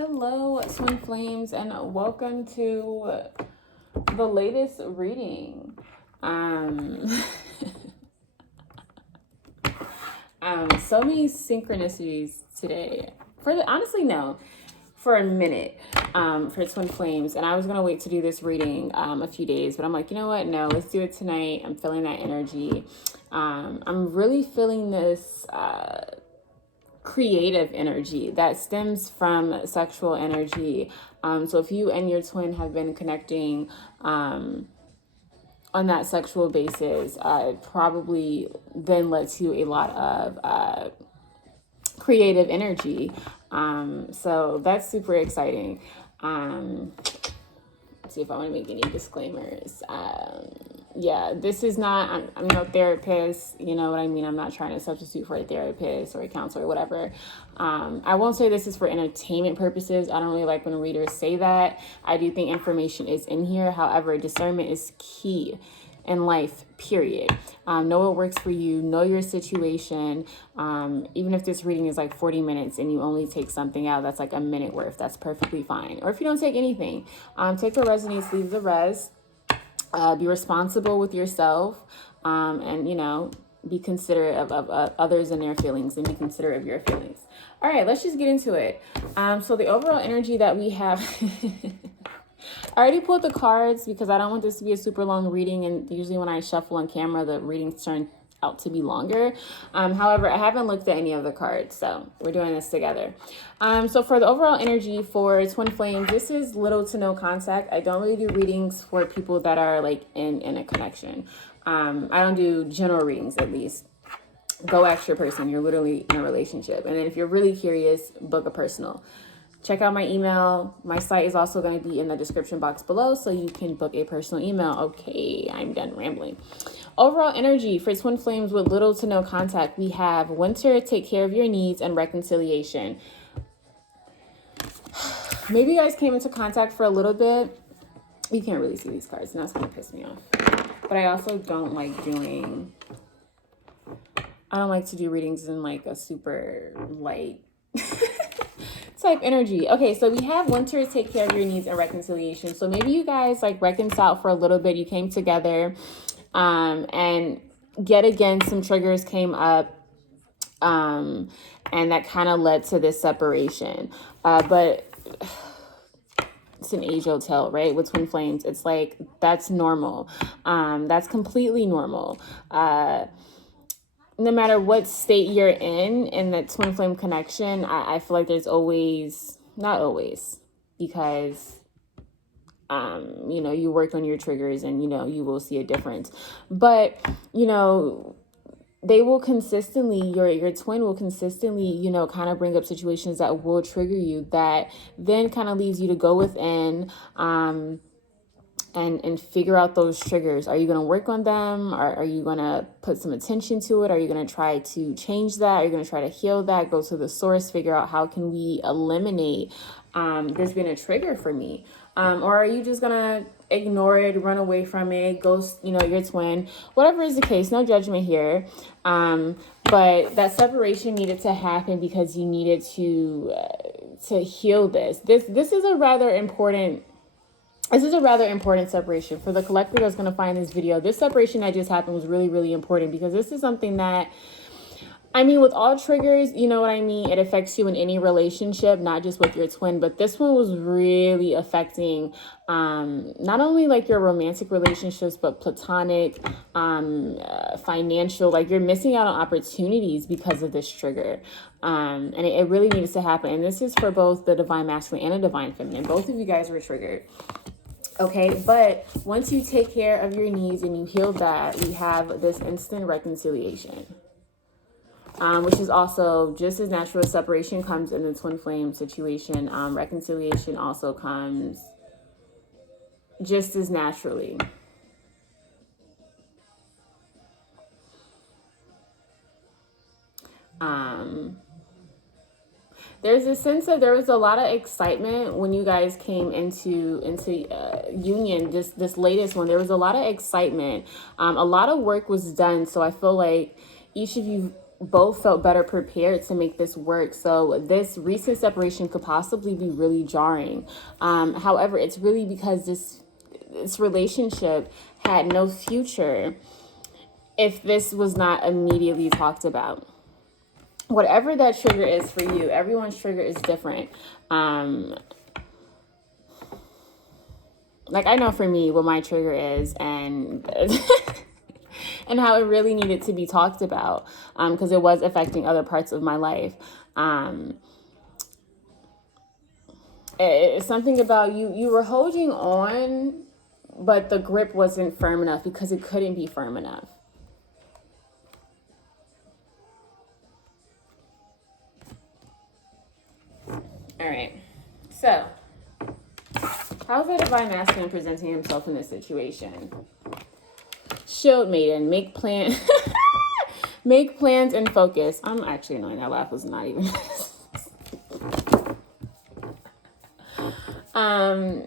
Hello, Swing Flames, and welcome to the latest reading. So many synchronicities today. For a minute, for Twin Flames, and I was gonna wait to do this reading a few days, but I'm like, you know what? No, let's do it tonight. I'm feeling that energy. I'm really feeling this creative energy that stems from sexual energy. So if you and your twin have been connecting on that sexual basis, it probably then lets you a lot of creative energy. So that's super exciting. Let's see if I want to make any disclaimers. Yeah, this is not, I'm no therapist, you know what I mean? I'm not trying to substitute for a therapist or a counselor or whatever. I won't say this is for entertainment purposes. I don't really like when readers say that. I do think information is in here. However, discernment is key in life, period. Know what works for you, know your situation. Even if this reading is like 40 minutes and you only take something out that's like a minute worth, that's perfectly fine. Or if you don't take anything, take what resonates, leave the rest. Be responsible with yourself, and, you know, be considerate of others and their feelings, and be considerate of your feelings. All right, let's just get into it. So the overall energy that we have, I already pulled the cards because I don't want this to be a super long reading. And usually when I shuffle on camera, the readings turn out to be longer. However, I haven't looked at any of the cards, so we're doing this together. So for the overall energy for Twin Flames, this is little to no contact. I don't really do readings for people that are like in a connection. I don't do general readings, at least. Go ask your person. You're literally in a relationship. And then if you're really curious, book a personal. Check out my email. My site is also going to be in the description box below, so you can book a personal email. Okay, I'm done rambling. Overall energy for Twin Flames with little to no contact, we have winter, take care of your needs, and reconciliation. Maybe you guys came into contact for a little bit. You can't really see these cards, and that's going to piss me off. But I also don't like to do readings in like a super light type energy. Okay, so we have winter, take care of your needs, and reconciliation. So maybe you guys like reconciled for a little bit. You came together, and yet again, some triggers came up, and that kind of led to this separation. But it's an age-old tale, right? With Twin Flames, it's like, that's normal. That's completely normal. No matter what state you're in that twin flame connection, I feel like there's always, not always, because, you know, you work on your triggers and, you know, you will see a difference. But, you know, they will consistently, your twin will consistently, you know, kind of bring up situations that will trigger you, that then kind of leads you to go within, and figure out those triggers. Are you going to work on them? Are you going to put some attention to it? Are you going to try to change that? Are you going to try to heal that? Go to the source, figure out how can we eliminate this being a trigger for me? Or are you just going to ignore it, run away from it, ghost, you know, your twin? Whatever is the case, no judgment here. But that separation needed to happen because you needed to heal this. This is a rather important separation. For the collector that's going to find this video, this separation that just happened was really, really important, because this is something that, I mean, with all triggers, you know what I mean? It affects you in any relationship, not just with your twin, but this one was really affecting not only like your romantic relationships, but platonic, financial, like you're missing out on opportunities because of this trigger. And it really needs to happen. And this is for both the divine masculine and the divine feminine. Both of you guys were triggered. Okay, but once you take care of your needs and you heal that, we have this instant reconciliation, which is also just as natural as separation comes in the twin flame situation. Reconciliation also comes just as naturally. There's a sense that there was a lot of excitement when you guys came into union. This latest one, there was a lot of excitement. A lot of work was done. So I feel like each of you both felt better prepared to make this work. So this recent separation could possibly be really jarring. However, it's really because this relationship had no future if this was not immediately talked about. Whatever that trigger is for you, everyone's trigger is different. Like I know for me what my trigger is, and and how it really needed to be talked about, because it was affecting other parts of my life. It's something about you were holding on, but the grip wasn't firm enough because it couldn't be firm enough. All right. So, how's the divine masculine presenting himself in this situation? Shield maiden, make plans, make plans and focus. I'm actually annoying. That laugh was not even.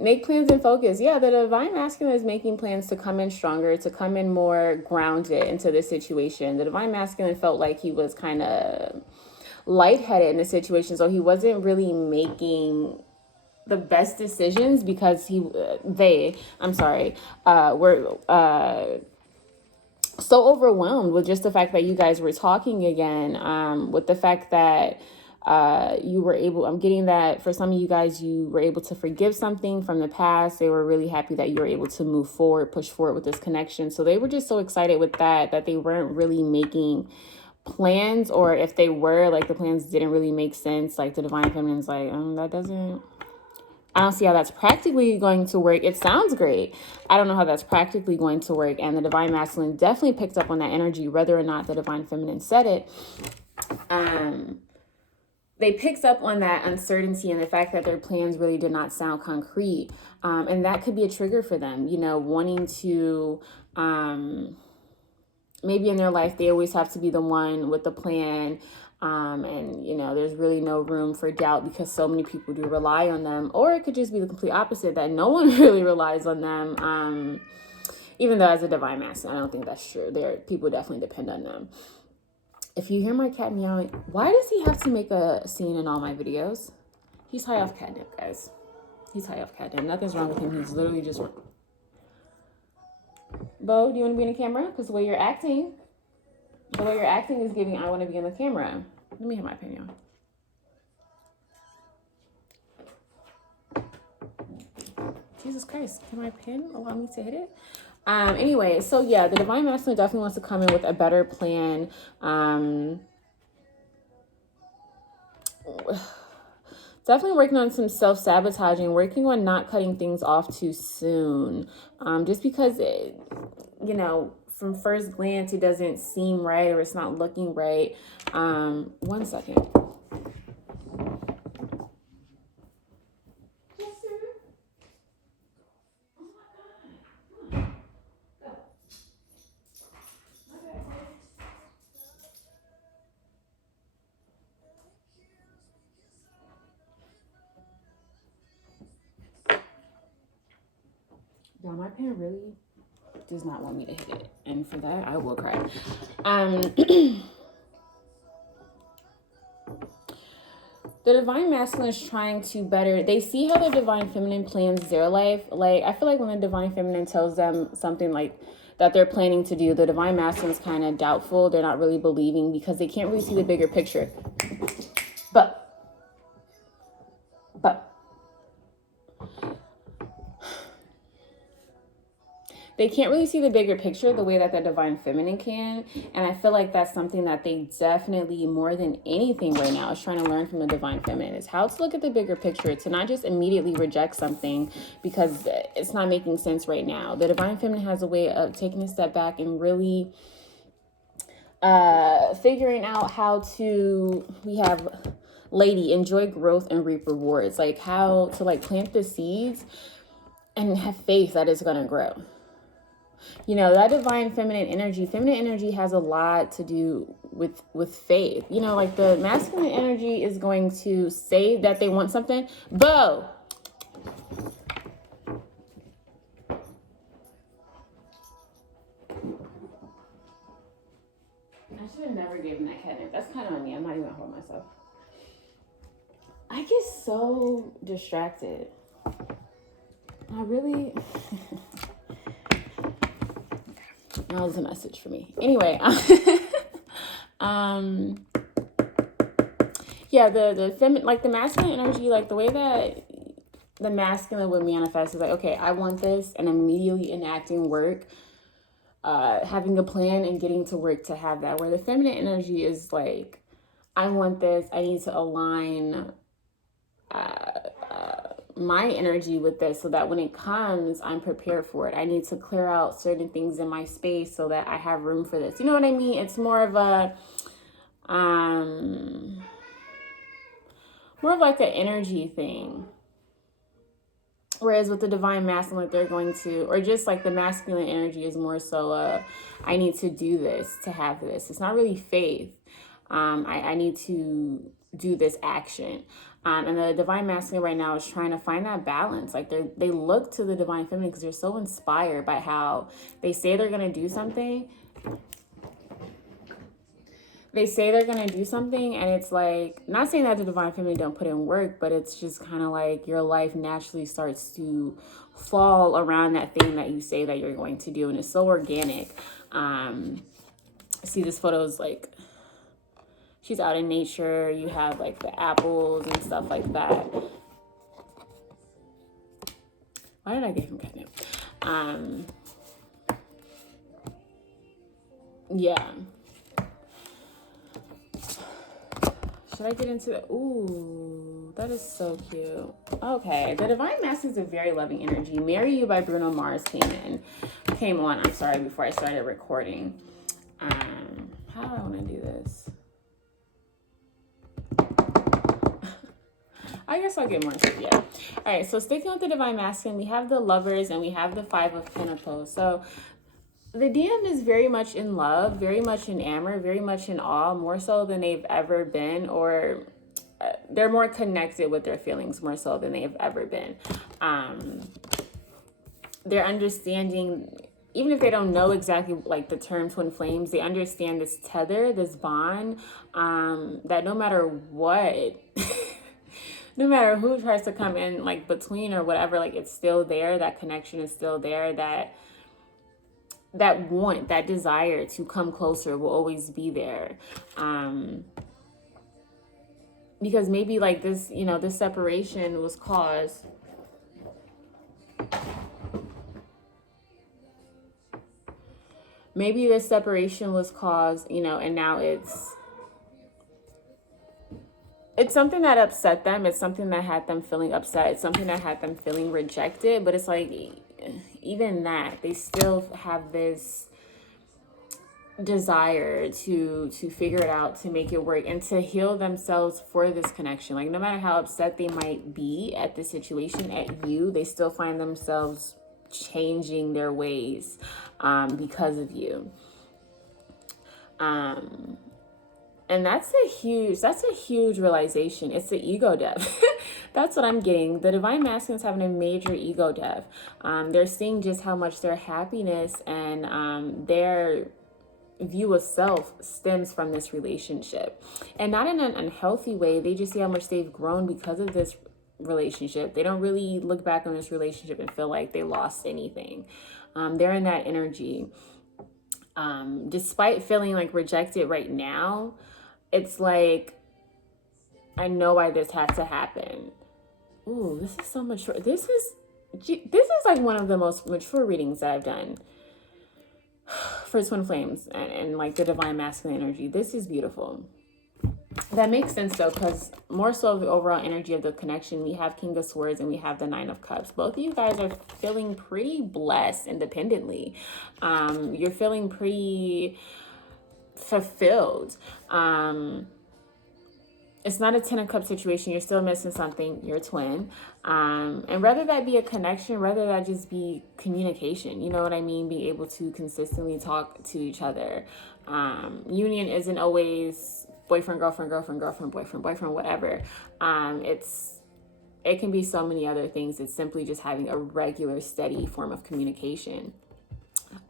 Make plans and focus. Yeah, the divine masculine is making plans to come in stronger, to come in more grounded into this situation. The divine masculine felt like he was kind of lightheaded in the situation, so he wasn't really making the best decisions because were so overwhelmed with just the fact that you guys were talking again, with the fact that you were able, I'm getting that for some of you guys, you were able to forgive something from the past. They were really happy that you were able to move forward, push forward with this connection. So they were just so excited with that they weren't really making plans, or if they were, like the plans didn't really make sense. Like the divine feminine's like, I don't see how that's practically going to work. It sounds great. I don't know how that's practically going to work. And the divine masculine definitely picked up on that energy, whether or not the divine feminine said it. They picked up on that uncertainty and the fact that their plans really did not sound concrete. And that could be a trigger for them, wanting to, maybe in their life, they always have to be the one with the plan. And there's really no room for doubt because so many people do rely on them. Or it could just be the complete opposite, that no one really relies on them. Even though as a divine masculine, I don't think that's true. People definitely depend on them. If you hear my cat meowing, why does he have to make a scene in all my videos? He's high off catnip, guys. He's high off catnip. Nothing's wrong with him. He's literally just... Bo, do you want to be in the camera? Because the way you're acting is giving I want to be in the camera. Let me hit my pen, y'all. Jesus Christ, can my pen allow me to hit it? Anyway, so yeah, the divine masculine definitely wants to come in with a better plan. Definitely working on some self-sabotaging, working on not cutting things off too soon. Just because, from first glance, it doesn't seem right or it's not looking right. 1 second. My pen really does not want me to hit it, and for that I will cry. The divine masculine is trying to better, they see how the divine feminine plans their life. Like, I feel like when the divine feminine tells them something like that they're planning to do, the divine masculine is kind of doubtful. They're not really believing because they can't really see the bigger picture. But they can't really see the bigger picture the way that the divine feminine can. And I feel like that's something that they definitely, more than anything right now, is trying to learn from the divine feminine, is how to look at the bigger picture, to not just immediately reject something because it's not making sense right now. The divine feminine has a way of taking a step back and really figuring out how to, we have lady, enjoy growth and reap rewards, like how to plant the seeds and have faith that it's going to grow. That divine feminine energy has a lot to do with faith. The masculine energy is going to say that they want something. Bo! I should have never given that catnip. That's kind of on me. I'm not even gonna hold myself. I get so distracted. I really. That was a message for me. Anyway, yeah, the feminine, like the masculine energy, like the way that the masculine would manifest is like, okay, I want this, and immediately enacting work, having a plan and getting to work to have that. Where the feminine energy is like, I want this, I need to align my energy with this so that when it comes, I'm prepared for it. I need to clear out certain things in my space so that I have room for this. You know what I mean? It's more of a, more of like an energy thing. Whereas with the divine masculine, like they're going to, or just like the masculine energy is more so, I need to do this to have this. It's not really faith. I need to do this action. And the divine masculine right now is trying to find that balance. Like they look to the divine feminine because they're so inspired by how they say they're going to do something. They say they're going to do something, and it's like, not saying that the divine feminine don't put in work, but it's just kind of like your life naturally starts to fall around that thing that you say that you're going to do. And it's so organic. See, this photo is like, she's out in nature. You have like the apples and stuff like that. Why did I give him catnip? Yeah. Should I get into the, ooh, that is so cute. Okay, the divine masculine is a very loving energy. Marry You by Bruno Mars came on, I'm sorry, before I started recording. How do I want to do this? I guess I'll get more into it, yeah. All right, so sticking with the divine masculine, we have the Lovers and we have the Five of Pentacles. So the DM is very much in love, very much in amor, very much in awe, more so than they've ever been, or they're more connected with their feelings more so than they've ever been. They're understanding, even if they don't know exactly like the term twin flames, they understand this tether, this bond, that no matter what, no matter who tries to come in like between or whatever, like it's still there, that connection is still there, that want, that desire to come closer will always be there. Because maybe like this, you know, this separation was caused you know, and now it's something that upset them. It's something that had them feeling upset. It's something that had them feeling rejected. But it's like, even that, they still have this desire to figure it out, to make it work, and to heal themselves for this connection. Like no matter how upset they might be at the situation, at you, they still find themselves changing their ways because of you. And that's a huge realization. It's the ego death. That's what I'm getting. The divine masculine is having a major ego death. They're seeing just how much their happiness and their view of self stems from this relationship, and not in an unhealthy way. They just see how much they've grown because of this relationship. They don't really look back on this relationship and feel like they lost anything. They're in that energy. Despite feeling like rejected right now, it's like, I know why this had to happen. Ooh, this is so mature. This is like one of the most mature readings that I've done for twin flames and like the divine masculine energy. This is beautiful. That makes sense though, because more so of the overall energy of the connection, we have King of Swords and we have the Nine of Cups. Both of you guys are feeling pretty blessed independently. You're feeling pretty fulfilled. It's not a 10 of Cups situation. You're still missing something. You're a twin. And whether that be a connection, whether that just be communication, you know what I mean? Being able to consistently talk to each other. Union isn't always boyfriend, girlfriend, girlfriend, girlfriend, boyfriend, boyfriend, whatever. It can be so many other things. It's simply just having a regular, steady form of communication.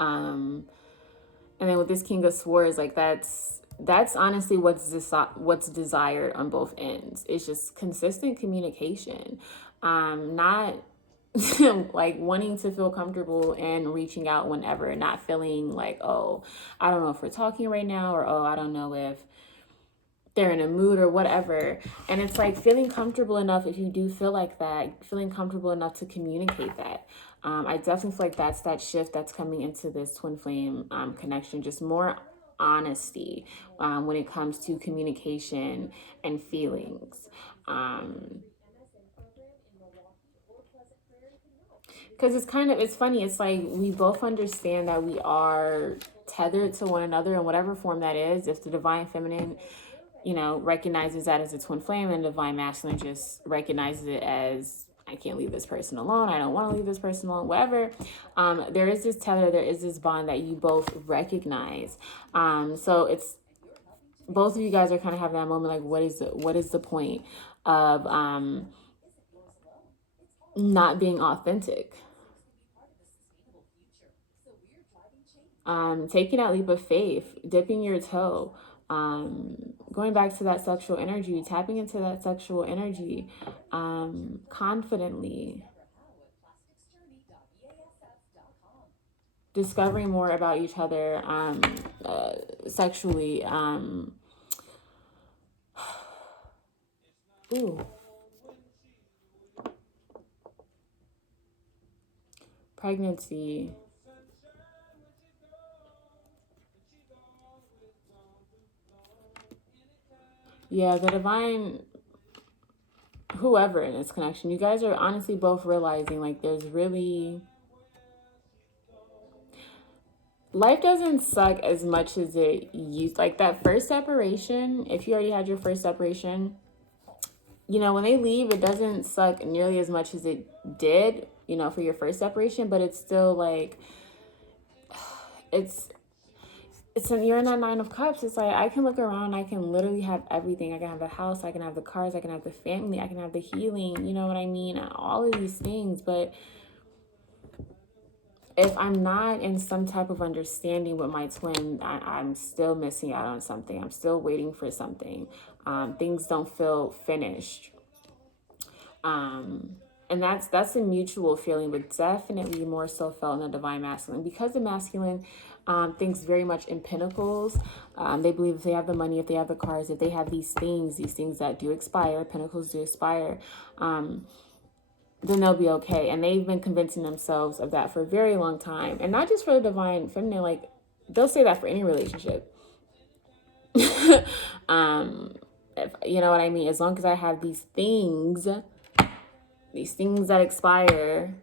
And then with this King of Swords, like that's that's honestly what's desired on both ends. It's just consistent communication, not like wanting to feel comfortable and reaching out whenever, not feeling like, oh, I don't know if we're talking right now, or oh, I don't know if they're in a mood or whatever. And it's like feeling comfortable enough, if you do feel like that, feeling comfortable enough to communicate that. I definitely feel like that's that shift that's coming into this twin flame connection, just more honesty when it comes to communication and feelings. Because it's funny. It's like we both understand that we are tethered to one another in whatever form that is. If the divine feminine, recognizes that as a twin flame, and divine masculine just recognizes it as, I can't leave this person alone, I don't want to leave this person alone, whatever. There is this tether, there is this bond that you both recognize. So it's, both of you guys are kind of having that moment, like, what is the point of not being authentic? Taking that leap of faith, dipping your toe, going back to that sexual energy, tapping into that sexual energy confidently, discovering more about each other sexually. Ooh. Pregnancy. Yeah, the divine, whoever in this connection, you guys are honestly both realizing like there's really, life doesn't suck as much as it used. Like that first separation, if you already had your first separation, when they leave, it doesn't suck nearly as much as it did, for your first separation, but it's still like, it's you're in that Nine of Cups. It's like, I can look around, I can literally have everything. I can have the house, I can have the cars, I can have the family, I can have the healing, you know what I mean? All of these things. But if I'm not in some type of understanding with my twin, I'm still missing out on something. I'm still waiting for something. Things don't feel finished. And that's a mutual feeling, but definitely more so felt in the divine masculine, because the masculine thinks very much in pinnacles. They believe if they have the money, if they have the cars, if they have these things that do expire, pinnacles do expire, then they'll be okay. And they've been convincing themselves of that for a very long time. And not just for the divine feminine, like they'll say that for any relationship. If, you know what I mean? As long as I have these things that expire,